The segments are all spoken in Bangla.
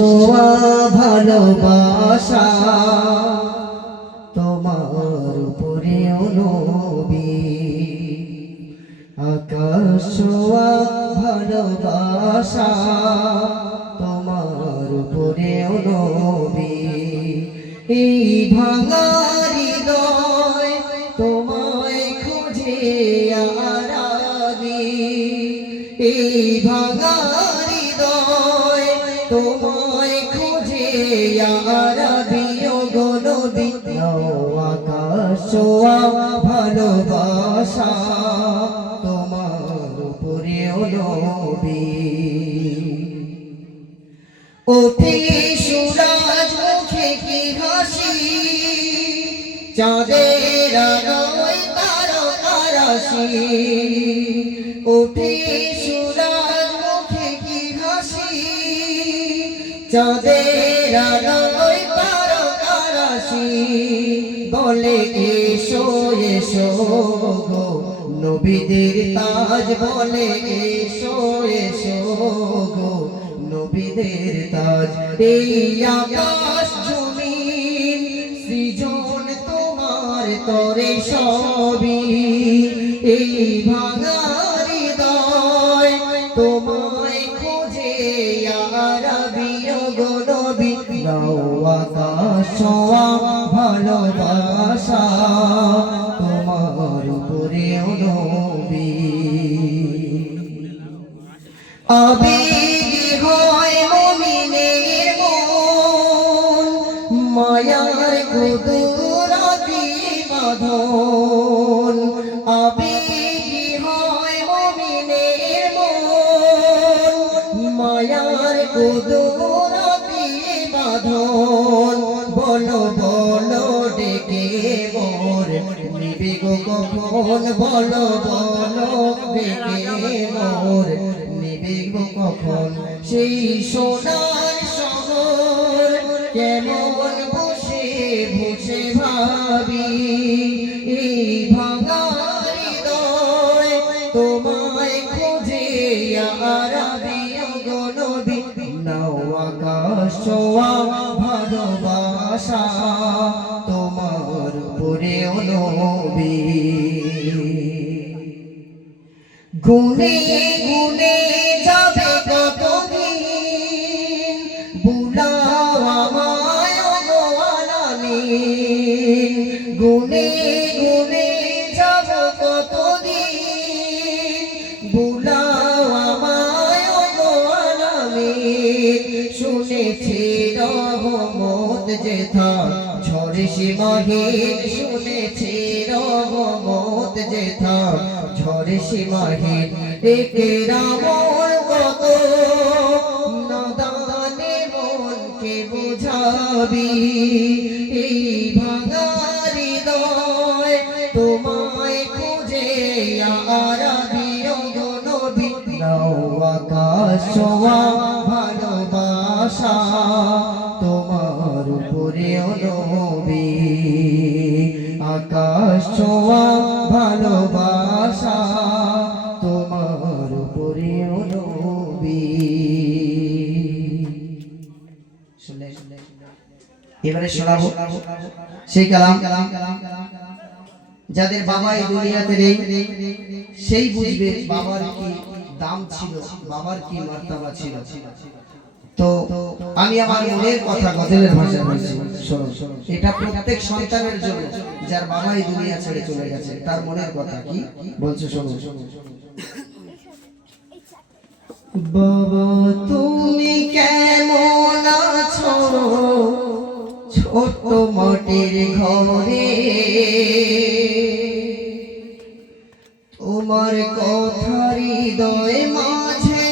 ছোঁয়া ভালোবাসা তোমার উপরেও নবী, আকাশ ছোঁয়া ভালোবাসা তোমার উপরেও নবী। এই ভাঙা হৃদয় তোমায় খুঁজে আরাধি, এই ভাঙা হৃদয় তোমায় খুঁজে আরাধি গো নবী। আকাশ ছোঁয়া ভালোবাসা তোমার উপরেও নবী। ওঠে সূরজ মুখে কি হাসি, চাঁদের আলোয় তারকা রাশি। ওঠে সূরজ মুখে কি হাসি, চাঁদের আলোয় তারকা রাশি। বলে এসো এসো গো নবীদের তাজ, বলে এসো এসো গো নবীদের তাজ। এই আকাশ জমিন সৃজন তোমার তরে সবই, এই ভাঙা হৃদয় তোমায় খোঁজে আরাবি গো নবী। দাও আকাশ ছোঁয়া ভালোবাসা তোমার উপরেও নবী। আবেগে হয় মুমিনের মন, মায়ার কুদরতি বাঁধন। আবেগে হয় মুমিনের মন, মায়ার কুদরতি বাঁধন। বলো বলো ডেকে মোর নিবে গো কখন, বলো বলো ডেকে মোর নিবে গো কখন। সেই সোনার শহর কেমন বসে বসে ভাবি, এই ভাঙা হৃদয় তোমায় খোঁজে আরাবি গো নবী। নাও আকাশ ছোঁয়া ভালোবাসা তোমার উপরেও নবী। গুনে গুনে যাবে কতদিন, বুলাও আমায় গো আলামিন। গুনে গুনে যাব কতদিন, বুলাও আমায় গো আলামিন। শুনেছি রহমত যেথা ঝরে সীমাহীন, শুনেছি রহমত যেথা ঝরে সীমাহীন। একরামর কত নাদানে মনকে বোঝাবি, এই ভাঙা হৃদয় তোমায় খুঁজে আরাবি গো নবী। নাও আকাশ ছোঁয়া ভালোবাসা তোমার উপরেও নবী, আকাশ ছোঁয়া ভালোবাসা তোমার উপরেও নবী। এবারে শোনাবো সেই কালাম যাদের বাবা এই দুনিয়াতে নেই, সেই বুঝবে বাবার কি দাম ছিল, বাবার কি মর্যাদা ছিল। তো আমি আমার মনের কথা গজলের ভাষায় বলছি, শোনো। এটা প্রত্যেক সন্তানের জন্য যার বাবা এই দুনিয়া ছেড়ে চলে গেছে, তার মনের কথা কি বলছে শোনো। বাবা তুমি কেমন আছো ছোট মাটির ঘরে, তোমার কথা হৃদয় মাঝে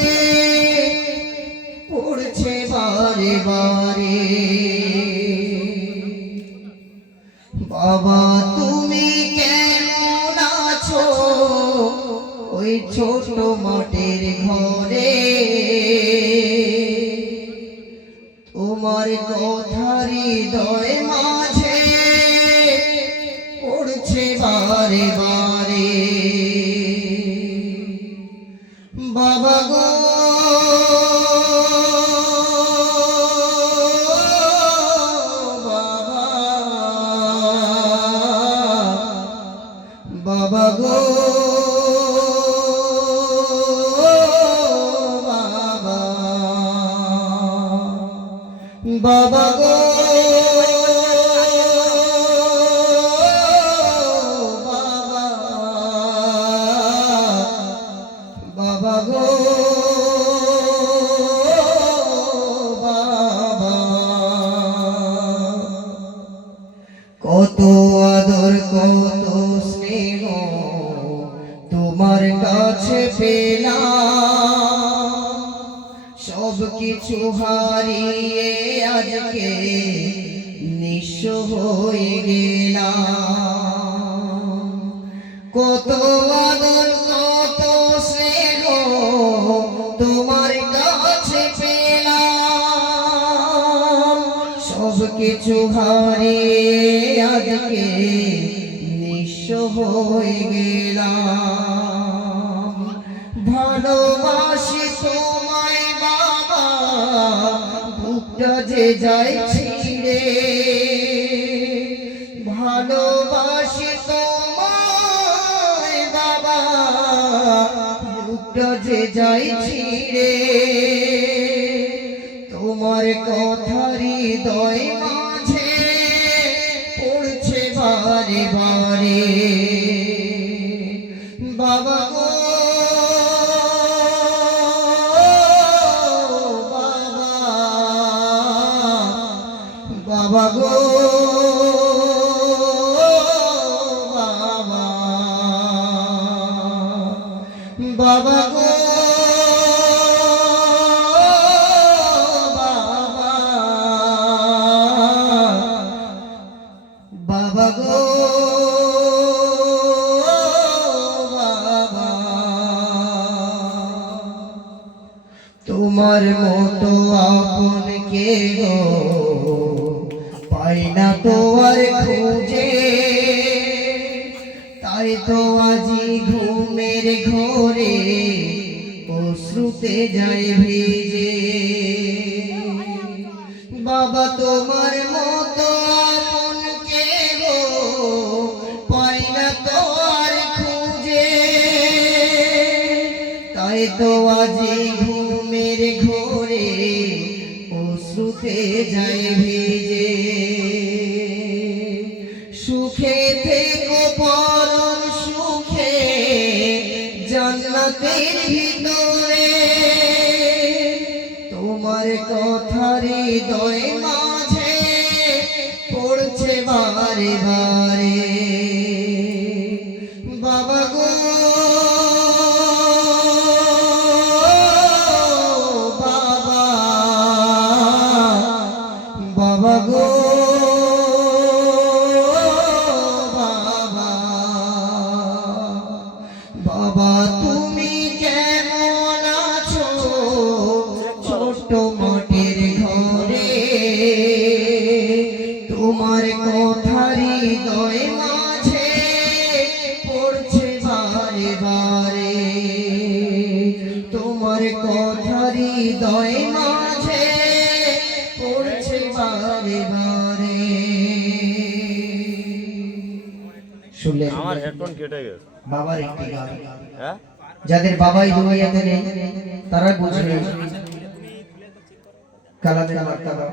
পড়ছে বারে বারে। বাবা তুমি কেমন আছো ওই ছোট মাটির ঘরে, তোমার কথা হৃদয় মাঝে পড়ছে বারে বারে। বাবা গো বাবা গো বাবা, বাবা গো বাবা, কত আদর কত স্নেহ তোমার কাছে পেলাম, সব কিছু হারিয়ে আজকে নিঃস্ব হয়ে গেলাম। কত আদর কত স্নেহ তোমার কাছে পেলাম, সব কিছু হারিয়ে আজকে নিঃস্ব হয়ে গেলাম। ভালোবাসি তোমায় বাবা, বুকটা যে যায় ছিঁড়ে, ভালোবাসি তোমায় বাবা, বুকটা যে যায় ছিঁড়ে, তোমার কথা হৃদয় মাঝে পড়ছে বারে বারে। বাবা গো বাবা, বাবা গো বাবা, বাবা গো বাবা, বাবা গো বাবা, তোমার মতো আপন কে গো পাই না তো আর খুঁজে, তাই তো আজি ঘুমের ঘোরে অশ্রুতে যায় ভিজে। বাবা তোমার মতো আপন কে গো পাই না তো আর খুঁজে, তাই তো আজি ঘুমের ঘোরে অশ্রুতে যায় ভিজে। সুখে থেকো পরম সুখে জান্নাতের ভিতরে, তোমার কথা হৃদয় মাঝে পড়ছে বারে বারে। বাবা গো বাবা, বাবা গো বাবা, বাবা তুমি কেমন আছো ছোট্ট মাটির ঘরে, তোমার কথা হৃদয় মাঝে পড়ছে বারে বারে, তোমার কথা হৃদয় মাঝে পড়ছে বারে বারে। শুনলেন আমার হেডফোন কেটে গেছে। বাবার একটি গান, হ্যাঁ, যাদের বাবাই দুনিয়াতে নেই তারা বুঝবে কালামের মার্তাবা।